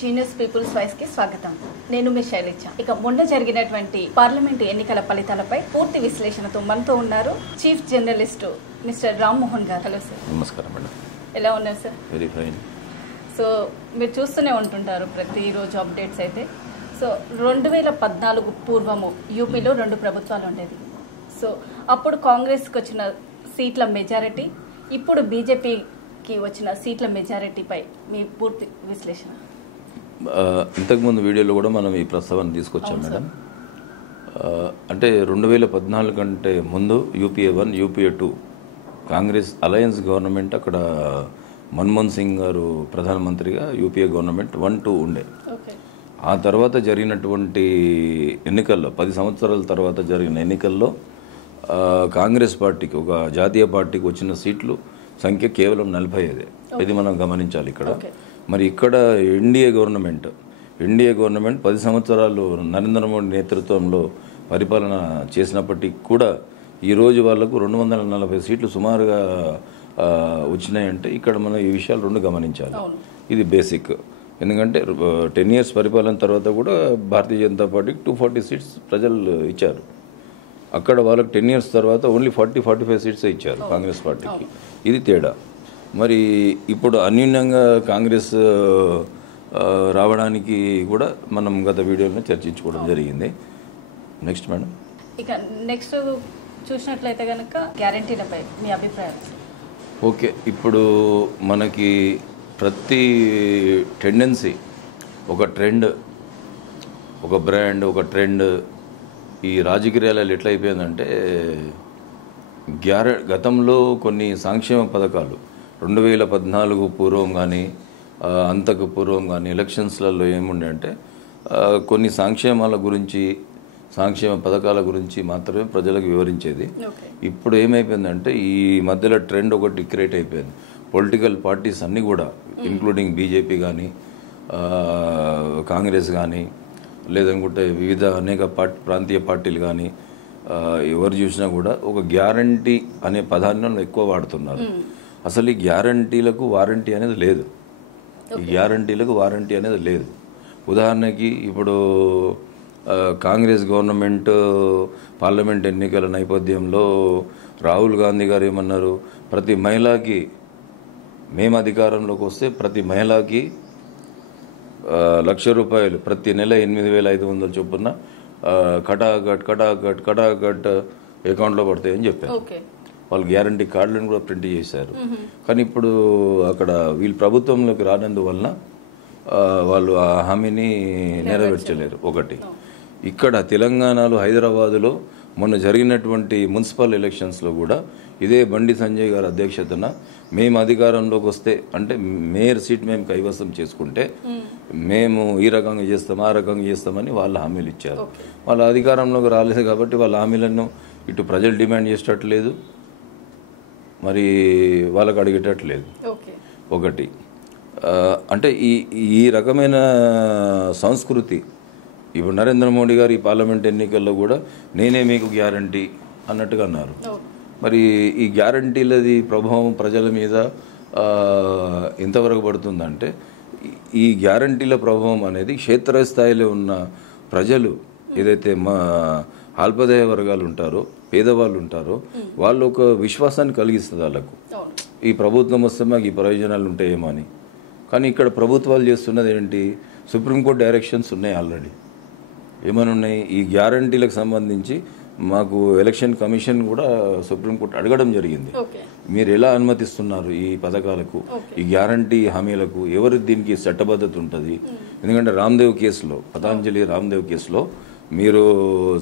Genius peoples voice కి స్వాగతం. నేను మీ శైలజ. ఇక మొన్న జరిగినటువంటి పార్లమెంటు ఎన్నికల ఫలితాలపై పూర్తి విశ్లేషణతో మనతో ఉన్నారు చీఫ్ జర్నలిస్ట్ మిస్టర్ రామ్మోహన్ గారు. Hello sir. నమస్కారం మేడం. ఎలా ఉన్నారు సార్? Very fine. సో మీరు చూస్తూనే ఉంటుంటారు ప్రతిరోజు అప్డేట్స్ అయితే. సో 2014 పూర్వము యూపీలో 2 ప్రభుత్వాలు ఉండేది. సో అప్పుడు కాంగ్రెస్కి వచ్చిన సీట్ల మెజారిటీ, ఇప్పుడు బీజేపీకి వచ్చిన సీట్ల మెజారిటీపై మీ పూర్తి విశ్లేషణ. ఇంతకుముందు వీడియోలో కూడా మనం ఈ ప్రస్తావన తీసుకొచ్చాం మేడం. అంటే 2014 కంటే ముందు UPA 1, UPA 2 Congress alliance government, అక్కడ మన్మోహన్ సింగ్ గారు ప్రధానమంత్రిగా యూపీఏ గవర్నమెంట్ 1, 2 ఉండే. ఆ తర్వాత జరిగినటువంటి ఎన్నికల్లో 10 సంవత్సరాల తర్వాత జరిగిన ఎన్నికల్లో కాంగ్రెస్ పార్టీకి, ఒక జాతీయ పార్టీకి వచ్చిన సీట్లు సంఖ్య కేవలం 45. ఇది మనం గమనించాలి ఇక్కడ. మరి ఇక్కడ ఎన్డీఏ గవర్నమెంట్ 10 సంవత్సరాలు నరేంద్ర మోడీ నేతృత్వంలో పరిపాలన చేసినప్పటికీ కూడా ఈరోజు వాళ్లకు 240 సీట్లు సుమారుగా వచ్చినాయంటే ఇక్కడ మనం ఈ విషయాలు 2 గమనించాలి. ఇది బేసిక్. ఎందుకంటే 10 years పరిపాలన తర్వాత కూడా భారతీయ జనతా పార్టీకి 240 సీట్స్ ప్రజలు ఇచ్చారు. అక్కడ వాళ్ళకి 10 years తర్వాత ఓన్లీ 40-45 సీట్స్ ఇచ్చారు కాంగ్రెస్ పార్టీకి. ఇది తేడా. మరి ఇప్పుడు అన్యూన్యంగా కాంగ్రెస్ రావడానికి కూడా మనం గత వీడియోలో చర్చించుకోవడం జరిగింది. Next madam. ఇక నెక్స్ట్ చూసినట్లయితే కనుక గ్యారంటీలపై మీ అభిప్రాయం? ఓకే, ఇప్పుడు మనకి ప్రతి టెండెన్సీ, ఒక ట్రెండ్, ఒక బ్రాండ్, ఒక ట్రెండ్ ఈ రాజకీయాలలో ఎట్లా అయిపోయిందంటే, గతంలో కొన్ని సంక్షేమ పథకాలు 2014 పూర్వం కానీ అంతకు పూర్వం కానీ ఎలక్షన్స్లలో ఏముండే అంటే కొన్ని సంక్షేమాల గురించి, సంక్షేమ పథకాల గురించి మాత్రమే ప్రజలకు వివరించేది. ఇప్పుడు ఏమైపోయిందంటే ఈ మధ్యలో ట్రెండ్ ఒకటి క్రియేట్ అయిపోయింది. పొలిటికల్ పార్టీస్ అన్నీ కూడా, ఇంక్లూడింగ్ బీజేపీ కానీ కాంగ్రెస్ కానీ, లేదనుకుంటే వివిధ అనేక ప్రాంతీయ పార్టీలు కానీ, ఎవరు చూసినా కూడా ఒక గ్యారంటీ అనే పదాన్ని ఎక్కువ వాడుతున్నారు. అసలు ఈ గ్యారంటీలకు వారంటీ అనేది లేదు. ఈ గ్యారంటీలకు వారంటీ అనేది లేదు. ఉదాహరణకి ఇప్పుడు కాంగ్రెస్ గవర్నమెంట్ పార్లమెంట్ ఎన్నికల నేపథ్యంలో రాహుల్ గాంధీ గారు ఏమన్నారు, ప్రతి మహిళకి, మేము అధికారంలోకి వస్తే ప్రతి మహిళకి ₹1,00,000 ప్రతి నెల 8,500 చొప్పున కటాకట్ అకౌంట్లో పడతాయని చెప్పారు. వాళ్ళు గ్యారంటీ కార్డులను కూడా ప్రింట్ చేశారు. కానీ ఇప్పుడు అక్కడ వీళ్ళు ప్రభుత్వంలోకి రానందువలన వాళ్ళు ఆ హామీని నెరవేర్చలేరు. ఒకటి. ఇక్కడ తెలంగాణలో హైదరాబాదులో మొన్న జరిగినటువంటి మున్సిపల్ ఎలక్షన్స్లో కూడా ఇదే బండి సంజయ్ గారి అధ్యక్షతన మేము అధికారంలోకి వస్తే, అంటే మేయర్ సీట్ మేము కైవసం చేసుకుంటే మేము ఈ రకంగా చేస్తాం, ఆ రకంగా చేస్తామని వాళ్ళు హామీలు ఇచ్చారు. వాళ్ళ అధికారంలోకి రాలేదు కాబట్టి వాళ్ళ హామీలను ఇటు ప్రజలు డిమాండ్ చేసేటట్లేదు, మరి వాళ్ళకు అడిగేటట్లేదు. ఒకటి. అంటే ఈ రకమైన సంస్కృతి ఇప్పుడు నరేంద్ర మోడీ గారు ఈ పార్లమెంట్ ఎన్నికల్లో కూడా నేనే మీకు గ్యారంటీ అన్నట్టుగా అన్నారు. మరి ఈ గ్యారంటీలది ప్రభావం ప్రజల మీద ఎంతవరకు పడుతుందంటే, ఈ గ్యారంటీల ప్రభావం అనేది క్షేత్రస్థాయిలో ఉన్న ప్రజలు, ఏదైతే మా అల్పదాయ వర్గాలు ఉంటారో, పేదవాళ్ళు ఉంటారో, వాళ్ళు ఒక విశ్వాసాన్ని కలిగిస్తుంది వాళ్ళకు. ఈ ప్రభుత్వం వస్తే మాకు ఈ ప్రయోజనాలు ఉంటాయేమో అని. కానీ ఇక్కడ ప్రభుత్వాలు చేస్తున్నది ఏంటి, సుప్రీంకోర్టు డైరెక్షన్స్ ఉన్నాయి ఆల్రెడీ. ఏమైనా ఉన్నాయి, ఈ గ్యారంటీలకు సంబంధించి మాకు ఎలక్షన్ కమిషన్ కూడా సుప్రీంకోర్టు అడగడం జరిగింది. మీరు ఎలా అనుమతిస్తున్నారు ఈ పథకాలకు, ఈ గ్యారంటీ హామీలకు, ఎవరు దీనికి చట్టబద్ధత ఉంటుంది? ఎందుకంటే రామ్దేవ్ కేసులో, పతాంజలి రామ్దేవ్ కేసులో మీరు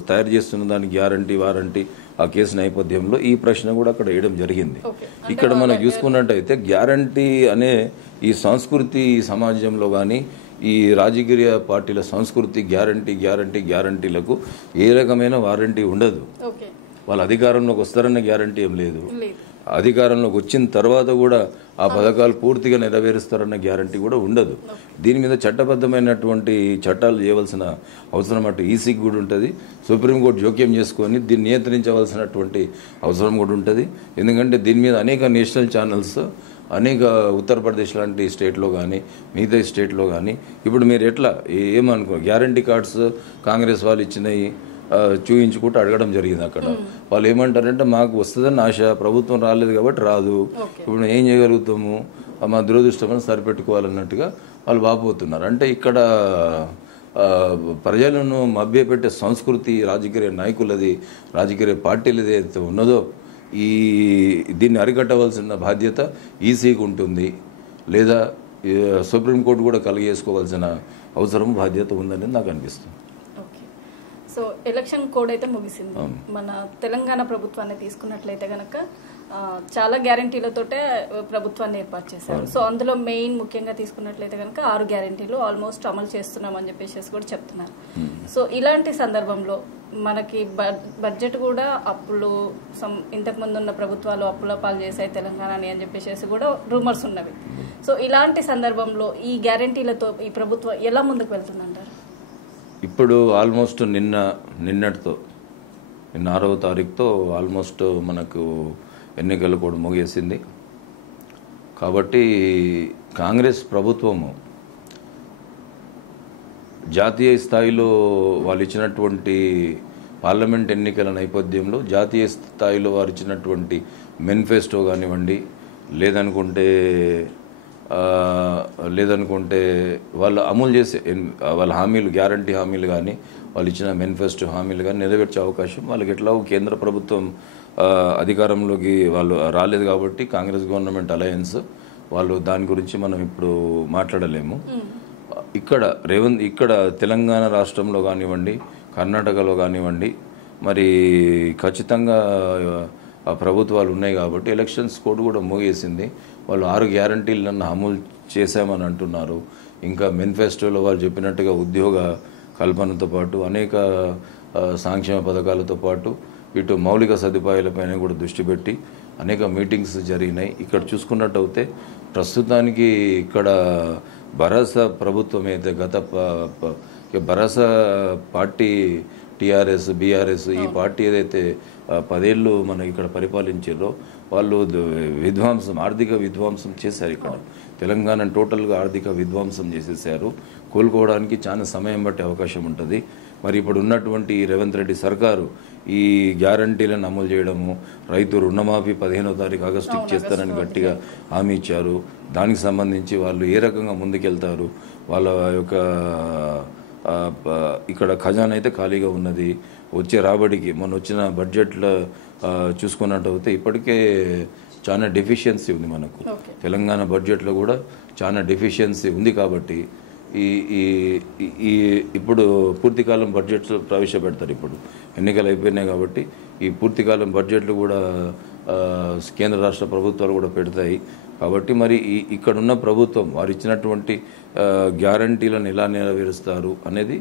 తయారు చేస్తున్న దానికి గ్యారంటీ, వారంటీ, ఆ కేసు నేపథ్యంలో ఈ ప్రశ్న కూడా అక్కడ వేయడం జరిగింది. ఇక్కడ మనం చూసుకున్నట్టయితే గ్యారంటీ అనే ఈ సంస్కృతి సమాజంలో కానీ, ఈ రాజకీయ పార్టీల సంస్కృతి గ్యారంటీలకు ఏ రకమైన వారంటీ ఉండదు. వాళ్ళ అధికారంలోకి వస్తారన్న గ్యారంటీ ఏం లేదు. అధికారంలోకి వచ్చిన తర్వాత కూడా ఆ పథకాలు పూర్తిగా నెరవేరుస్తారన్న గ్యారంటీ కూడా ఉండదు. దీని మీద చట్టబద్ధమైనటువంటి చట్టాలు చేయవలసిన అవసరం అటు ఈసీకి కూడా ఉంటుంది. సుప్రీంకోర్టు జోక్యం చేసుకొని దీన్ని నియంత్రించవలసినటువంటి అవసరం కూడా ఉంటుంది. ఎందుకంటే దీని మీద అనేక నేషనల్ ఛానల్స్ అనేక ఉత్తరప్రదేశ్ లాంటి స్టేట్లో కానీ మిగతా స్టేట్లో కానీ ఇప్పుడు మీరు ఎట్లా ఏమనుకో గ్యారంటీ కార్డ్స్ కాంగ్రెస్ వాళ్ళు ఇచ్చినవి చూయించుకుంటూ అడగడం జరిగింది అక్కడ. వాళ్ళు ఏమంటారంటే మాకు వస్తుందని ఆశ, ప్రభుత్వం రాలేదు కాబట్టి రాదు, ఇప్పుడు ఏం చేయగలుగుతాము, మా దురదృష్టమని సరిపెట్టుకోవాలన్నట్టుగా వాళ్ళు వాపోతున్నారు. అంటే ఇక్కడ ప్రజలను మభ్యపెట్టే సంస్కృతి రాజకీయ నాయకులది, రాజకీయ పార్టీలది ఏదైతే ఉన్నదో దీన్ని అరికట్టవలసిన బాధ్యత ఈసీకి ఉంటుంది, లేదా సుప్రీంకోర్టు కూడా కలిగేసుకోవాల్సిన అవసరం బాధ్యత ఉందని నాకు అనిపిస్తుంది. సో ఎలక్షన్ కోడ్ అయితే ముగిసింది. మన తెలంగాణ ప్రభుత్వాన్ని తీసుకున్నట్లయితే కనుక చాలా గ్యారంటీలతోటే ప్రభుత్వాన్ని ఏర్పాటు చేశారు. సో అందులో మెయిన్ ముఖ్యంగా తీసుకున్నట్లయితే కనుక 6 గ్యారంటీలు ఆల్మోస్ట్ అమలు చేస్తున్నామని చెప్పేసి కూడా చెప్తున్నారు. సో ఇలాంటి సందర్భంలో మనకి బడ్జెట్ కూడా అప్పులు ఇంతకుముందు ఉన్న ప్రభుత్వాలు అప్పుల పాలు చేశాయి తెలంగాణని అని చెప్పేసి కూడా రూమర్స్ ఉన్నవి. సో ఇలాంటి సందర్భంలో ఈ గ్యారంటీలతో ఈ ప్రభుత్వం ఎలా ముందుకు వెళ్తుందంటారు? ఇప్పుడు ఆల్మోస్ట్ నిన్నటితో 6వ తారీఖుతో ఆల్మోస్ట్ మనకు ఎన్నికలు కూడా ముగిసింది. కాబట్టి కాంగ్రెస్ ప్రభుత్వము జాతీయ స్థాయిలో వాళ్ళు ఇచ్చినటువంటి పార్లమెంట్ ఎన్నికల నేపథ్యంలో జాతీయ స్థాయిలో వారు ఇచ్చినటువంటి మేనిఫెస్టో కానివ్వండి, లేదనుకుంటే వాళ్ళు అమలు చేసే వాళ్ళ హామీలు, గ్యారంటీ హామీలు కానీ వాళ్ళు ఇచ్చిన మేనిఫెస్టో హామీలు కానీ నెరవేర్చే అవకాశం వాళ్ళకి ఎట్లాగో కేంద్ర ప్రభుత్వం అధికారంలోకి వాళ్ళు రాలేదు కాబట్టి కాంగ్రెస్ గవర్నమెంట్ అలయన్స్ వాళ్ళు దాని గురించి మనం ఇప్పుడు మాట్లాడలేము. ఇక్కడ తెలంగాణ రాష్ట్రంలో కానివ్వండి, కర్ణాటకలో కానివ్వండి, మరి ఖచ్చితంగా ప్రభుత్వాలు ఉన్నాయి కాబట్టి ఎలక్షన్స్ కోడ్ కూడా ముగిసింది. వాళ్ళు 6 గ్యారంటీలను అమలు చేశామని అంటున్నారు. ఇంకా మేనిఫెస్టోలో వాళ్ళు చెప్పినట్టుగా ఉద్యోగ కల్పనతో పాటు అనేక సంక్షేమ పథకాలతో పాటు ఇటు మౌలిక సదుపాయాలపైన కూడా దృష్టి పెట్టి అనేక మీటింగ్స్ జరిగినాయి. ఇక్కడ చూసుకున్నట్టయితే ప్రస్తుతానికి ఇక్కడ భరోసా ప్రభుత్వం అయితే భరోసా పార్టీ టీఆర్ఎస్, బీఆర్ఎస్ ఈ పార్టీ ఏదైతే 10 ఏళ్ళు మనం ఇక్కడ పరిపాలించారో వాళ్ళు ఆర్థిక విధ్వంసం చేశారు. ఇక్కడ తెలంగాణ టోటల్గా ఆర్థిక విధ్వంసం చేసేసారు. కోలుకోవడానికి చాలా సమయం పట్టే అవకాశం ఉంటుంది. మరి ఇప్పుడు ఉన్నటువంటి రేవంత్ రెడ్డి సర్కారు ఈ గ్యారంటీలను అమలు చేయడము, రైతు రుణమాఫీ 15వ తారీఖు ఆగస్టుకి చేస్తారని గట్టిగా హామీ ఇచ్చారు. దానికి సంబంధించి వాళ్ళు ఏ రకంగా ముందుకెళ్తారు, వాళ్ళ యొక్క ఇక్కడ ఖజానా అయితే ఖాళీగా ఉన్నది. వచ్చే రాబడికి మొన్న వచ్చిన బడ్జెట్లో చూసుకున్నట్టయితే ఇప్పటికే చాలా డెఫిషియన్సీ ఉంది. మనకు తెలంగాణ బడ్జెట్లో కూడా చాలా డెఫిషియన్సీ ఉంది. కాబట్టి ఇప్పుడు పూర్తికాలం బడ్జెట్స్ ప్రవేశపెడతారు. ఇప్పుడు ఎన్నికలు అయిపోయినాయి కాబట్టి ఈ పూర్తికాలం బడ్జెట్లు కూడా కేంద్ర రాష్ట్ర ప్రభుత్వాలు కూడా పెడతాయి. కాబట్టి మరి ఇక్కడున్న ప్రభుత్వం వారు ఇచ్చినటువంటి గ్యారంటీలను ఎలా నెరవేరుస్తారు అనేది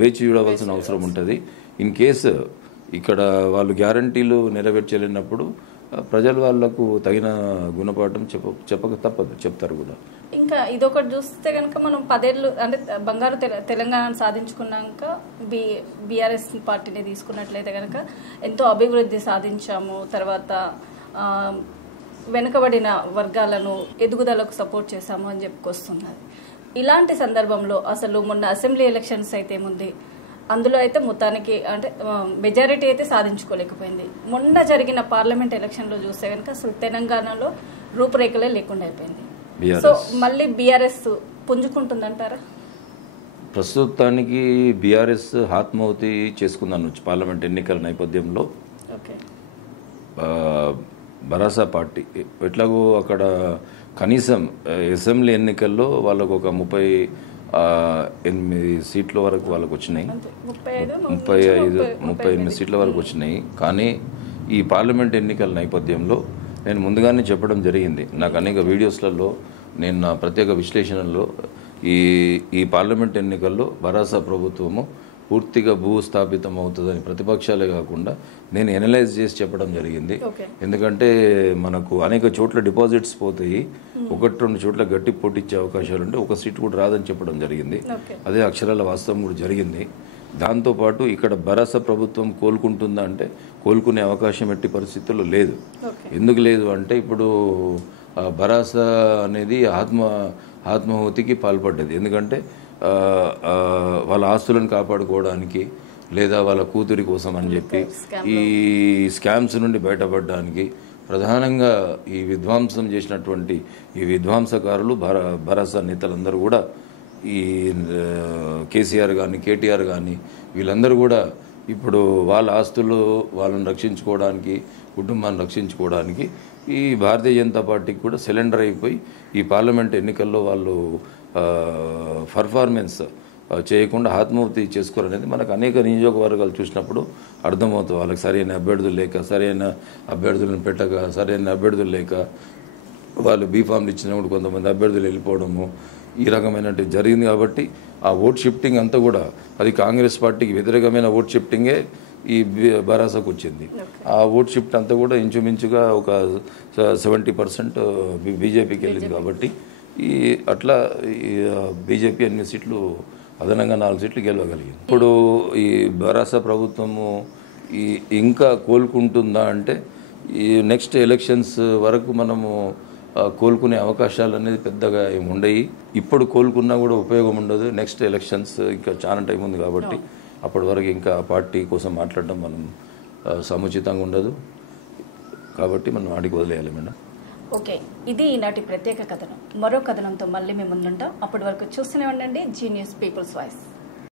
వేచి చూడవలసిన అవసరం ఉంటుంది. ఇన్ కేసు ఇక్కడ వాళ్ళు గ్యారంటీలు నెరవేర్చలేనప్పుడు ప్రజలు వాళ్లకు తగిన గుణపాఠం చెప్పక తప్పదు, చెప్తారు కూడా. ఇంకా ఇదొకటి చూస్తే కనుక మనం 10 ఏళ్ళు అంటే బంగారు తెలంగాణ సాధించుకున్నాక బీఆర్ఎస్ పార్టీని తీసుకున్నట్లయితే కనుక ఎంతో అభివృద్ధి సాధించాము. తర్వాత వెనుకబడిన వర్గాలను ఎదుగుదలకు సపోర్ట్ చేశాము అని చెప్పుకొస్తున్నారు. ఇలాంటి సందర్భంలో అసలు మొన్న అసెంబ్లీ ఎలక్షన్స్ అయితే ఉంది, అందులో అయితే మొత్తానికి అంటే మెజారిటీ అయితే సాధించుకోలేకపోయింది. మొన్న జరిగిన పార్లమెంట్ ఎలక్షన్లో చూస్తే కనుక అసలు తెలంగాణలో రూపురేఖలే లేకుండా అయిపోయింది. సో మళ్ళీ బీఆర్ఎస్ పుంజుకుంటుందంటారా? ప్రస్తుతానికి బీఆర్ఎస్ ఆత్మాహుతి చేసుకుందాను పార్లమెంట్ ఎన్నికల నేపథ్యంలో. భరోసా పార్టీ ఎట్లాగో అక్కడ కనీసం అసెంబ్లీ ఎన్నికల్లో వాళ్ళకు ఒక 38 సీట్ల వరకు వాళ్ళకు వచ్చినాయి. 38 సీట్ల వరకు వచ్చినాయి. కానీ ఈ పార్లమెంట్ ఎన్నికల నేపథ్యంలో నేను ముందుగానే చెప్పడం జరిగింది. నాకు అనేక వీడియోస్లలో నేను నా ప్రత్యేక విశ్లేషణలో ఈ పార్లమెంట్ ఎన్నికల్లో భరోసా ప్రభుత్వము పూర్తిగా భూస్థాపితం అవుతుందని ప్రతిపక్షాలే కాకుండా నేను ఎనలైజ్ చేసి చెప్పడం జరిగింది. ఎందుకంటే మనకు అనేక చోట్ల డిపాజిట్స్ పోతాయి, 1-2 చోట్ల గట్టి పోటీచ్చే అవకాశాలు ఉంటే 1 సీట్ కూడా రాదని చెప్పడం జరిగింది. అదే అక్షరాల వాస్తవం కూడా జరిగింది. దాంతోపాటు ఇక్కడ భరోసా ప్రభుత్వం కోలుకుంటుందా అంటే కోలుకునే అవకాశం ఎట్టి పరిస్థితుల్లో లేదు. ఓకే. ఎందుకు లేదు అంటే ఇప్పుడు భరాస అనేది ఆత్మాహుతికి పాల్పడ్డది. ఎందుకంటే వాళ్ళ ఆస్తులను కాపాడుకోవడానికి లేదా వాళ్ళ కూతురి కోసం అని చెప్పి ఈ స్కామ్స్ నుండి బయటపడడానికి ప్రధానంగా ఈ విధ్వంసం చేసినటువంటి ఈ విధ్వంసకారులు భరాసా నేతలందరూ కూడా ఈ కేసీఆర్ కానీ కేటీఆర్ కానీ వీళ్ళందరూ కూడా ఇప్పుడు వాళ్ళ ఆస్తులు వాళ్ళని రక్షించుకోవడానికి కుటుంబాన్ని రక్షించుకోవడానికి ఈ భారతీయ జనతా పార్టీకి కూడా సిలిండర్ అయిపోయి ఈ పార్లమెంట్ ఎన్నికల్లో వాళ్ళు పర్ఫార్మెన్స్ చేయకుండా ఆత్మహత్య చేసుకోరనేది మనకు అనేక నియోజకవర్గాలు చూసినప్పుడు అర్థమవుతుంది. వాళ్ళకి సరైన అభ్యర్థులు లేక, సరైన అభ్యర్థులను పెట్టక, సరైన అభ్యర్థులు లేక వాళ్ళు బీఫామ్లు ఇచ్చినప్పుడు కొంతమంది అభ్యర్థులు వెళ్ళిపోవడము ఈ రకమైనటువంటి జరిగింది. కాబట్టి ఆ ఓట్ షిఫ్టింగ్ అంతా కూడా అది కాంగ్రెస్ పార్టీకి వ్యతిరేకమైన ఓట్ షిఫ్టింగే ఈ భరాసాకు వచ్చింది. ఆ ఓట్ షిఫ్ట్ అంతా కూడా ఇంచుమించుగా ఒక 70% బీజేపీకి వెళ్ళింది. కాబట్టి ఈ అట్లా బీజేపీ 8 సీట్లు అదనంగా 4 సీట్లు గెలవగలిగింది. ఇప్పుడు ఈ భరాసా ప్రభుత్వము ఇంకా కోలుకుంటుందా అంటే ఈ నెక్స్ట్ ఎలక్షన్స్ వరకు మనము కోలుకునే అవకాశాలు అనేది పెద్దగా ఏమి ఉండయి. ఇప్పుడు కోలుకున్నా కూడా ఉపయోగం ఉండదు. నెక్స్ట్ ఎలక్షన్స్ ఇంకా చాలా టైం ఉంది కాబట్టి అప్పటి వరకు ఇంకా పార్టీ కోసం మాట్లాడడం మనం సముచితంగా ఉండదు. కాబట్టి మనం ఆడికి వదిలేయాలి మేడం. ఓకే, ఇది ఈనాటి ప్రత్యేక కథనం. మరో కథనంతో మళ్ళీ మేము ముందుంటాం. అప్పటి వరకు చూస్తూనే ఉండండి జీ న్యూస్ పీపుల్స్ వాయిస్.